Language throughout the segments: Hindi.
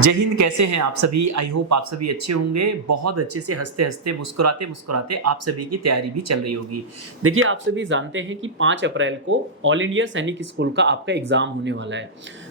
जय हिंद। कैसे हैं आप सभी? आई होप आप सभी अच्छे होंगे। बहुत अच्छे से हंसते हंसते मुस्कुराते मुस्कुराते आप सभी की तैयारी भी चल रही होगी। देखिए, आप सभी जानते हैं कि 5 अप्रैल को ऑल इंडिया सैनिक स्कूल का आपका एग्जाम होने वाला है।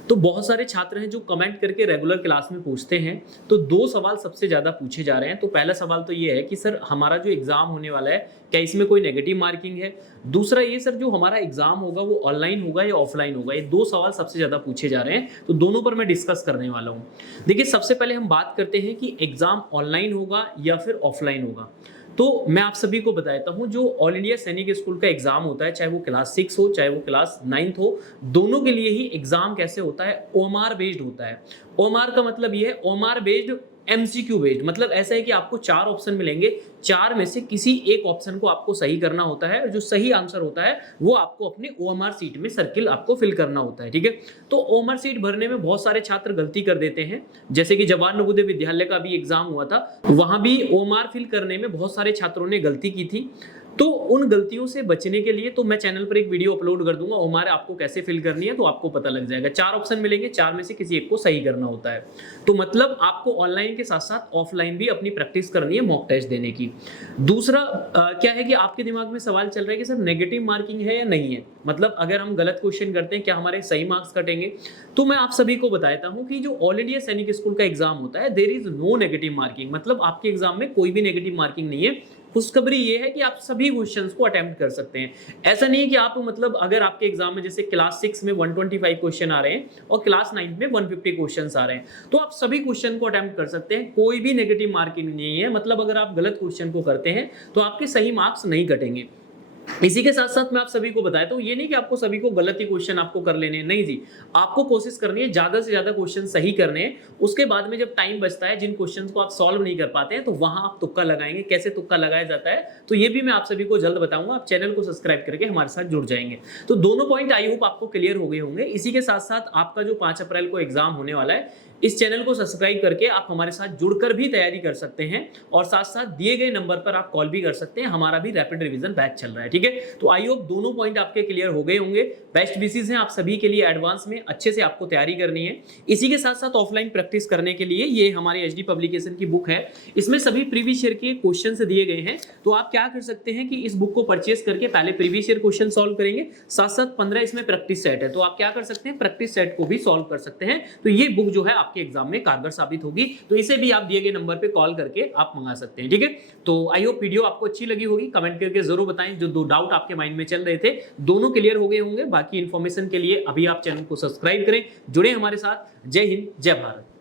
तो बहुत सारे छात्र हैं जो कमेंट करके रेगुलर क्लास में पूछते हैं। तो 2 सवाल सबसे ज़्यादा पूछे जा रहे हैं। तो पहला सवाल तो ये है कि सर, हमारा जो एग्ज़ाम होने वाला है, क्या इसमें कोई नेगेटिव मार्किंग है? दूसरा ये सर, जो हमारा एग्ज़ाम होगा वो ऑनलाइन होगा या ऑफलाइन होगा? ये 2 सवाल सबसे ज़्यादा पूछे जा रहे हैं। तो दोनों पर मैं डिस्कस करने वाला हूँ। देखिए, सबसे पहले हम बात करते हैं कि एग्ज़ाम ऑनलाइन होगा या फिर ऑफलाइन होगा। तो मैं आप सभी को बताता हूँ, जो ऑल इंडिया सैनिक स्कूल का एग्ज़ाम होता है, चाहे वो क्लास 6 हो, चाहे वो क्लास 9th हो, दोनों के लिए ही एग्ज़ाम कैसे होता है, ओएमआर बेस्ड होता है। ओएमआर का मतलब ये है, ओएमआर बेस्ड एमसीक्यू बेस्ड। मतलब ऐसा है कि आपको 4 ऑप्शन मिलेंगे, 4 में से किसी एक ऑप्शन को आपको सही करना होता है, और जो सही आंसर होता है वो आपको अपने ओएमआर सीट में सर्किल आपको फिल करना होता है। ठीक है? तो ओएमआर सीट भरने में बहुत सारे छात्र गलती कर देते हैं। जैसे कि जवाहर नवोदय विद्यालय का भी एग्जाम हुआ था, वहां भी ओएमआर फिल करने में बहुत सारे छात्रों ने गलती की थी। तो उन गलतियों से बचने के लिए तो मैं चैनल पर एक वीडियो अपलोड कर दूंगा, ओएमआर आपको कैसे फिल करनी है, तो आपको पता लग जाएगा। 4 ऑप्शन मिलेंगे, 4 में से किसी एक को सही करना होता है। तो मतलब आपको ऑनलाइन के साथ साथ ऑफलाइन भी अपनी प्रैक्टिस करनी है मॉक टेस्ट देने की। दूसरा क्या है कि आपके दिमाग में सवाल चल रहा है कि सर, नेगेटिव मार्किंग है या नहीं है? मतलब अगर हम गलत क्वेश्चन करते हैं, क्या हमारे सही मार्क्स कटेंगे? तो मैं आप सभी को बताता हूं कि जो ऑल इंडिया सैनिक स्कूल का एग्जाम होता है, there is no negative marking. मतलब आपके एग्जाम में कोई भी नेगेटिव मार्किंग नहीं है। खुशखबरी ये है कि आप सभी क्वेश्चंस को अटेम्प्ट कर सकते हैं। ऐसा नहीं है कि आप मतलब अगर आपके एग्जाम में जैसे क्लास 6 में 125 क्वेश्चन आ रहे हैं और क्लास 9 में 150 क्वेश्चंस आ रहे हैं, तो आप सभी क्वेश्चन को अटेम्प्ट कर सकते हैं। कोई भी नेगेटिव मार्किंग नहीं है। मतलब अगर आप गलत क्वेश्चन को करते हैं तो आपके सही मार्क्स नहीं कटेंगे। इसी के साथ साथ मैं आप सभी को बताता हूं, ये नहीं कि आपको सभी को गलत ही क्वेश्चन आपको कर लेने हैं, नहीं जी। आपको कोशिश करनी है ज्यादा से ज्यादा क्वेश्चन सही करने हैं। उसके बाद में जब टाइम बचता है, जिन क्वेश्चंस को आप सॉल्व नहीं कर पाते हैं, तो वहां आप तुक्का लगाएंगे। कैसे तुक्का लगाया जाता है, तो ये भी मैं आप सभी को जल्द बताऊंगा। आप चैनल को सब्सक्राइब करके हमारे साथ जुड़ जाएंगे। तो दोनों पॉइंट आई होप आपको क्लियर हो गए होंगे। इसी के साथ साथ आपका जो 5 अप्रैल को एग्जाम होने वाला है, इस चैनल को सब्सक्राइब करके आप हमारे साथ जुड़कर भी तैयारी कर सकते हैं, और साथ साथ दिए गए नंबर पर आप कॉल भी कर सकते हैं। हमारा भी रैपिड रिवीजन बैच चल रहा है। ठीक है? तो आई होप दोनों पॉइंट आपके क्लियर हो गए होंगे। बेस्ट विशेस हैं आप सभी के लिए। एडवांस में अच्छे से आपको तैयारी करनी है। इसी के साथ साथ ऑफलाइन प्रैक्टिस करने के लिए ये हमारी एचडी पब्लिकेशन की बुक है। इसमें सभी प्रीवियस ईयर के क्वेश्चन दिए गए हैं। तो आप क्या कर सकते हैं कि इस बुक को परचेस करके पहले प्रीवियस ईयर क्वेश्चन सॉल्व करेंगे, साथ साथ 15 इसमें प्रैक्टिस सेट है। तो आप क्या कर सकते हैं, प्रैक्टिस सेट को भी सॉल्व कर सकते हैं। तो ये बुक जो है आपके एग्जाम में कारगर साबित होगी। तो इसे भी आप दिए गए नंबर पे कॉल करके आप मंगा सकते हैं। ठीक है? तो आई होप वीडियो आपको अच्छी लगी होगी। कमेंट करके जरूर बताएं। जो 2 डाउट आपके माइंड में चल रहे थे, दोनों क्लियर हो गए होंगे। बाकी इंफॉर्मेशन के लिए अभी आप चैनल को सब्सक्राइब करें, जुड़े हमारे साथ। जय हिंद, जय भारत।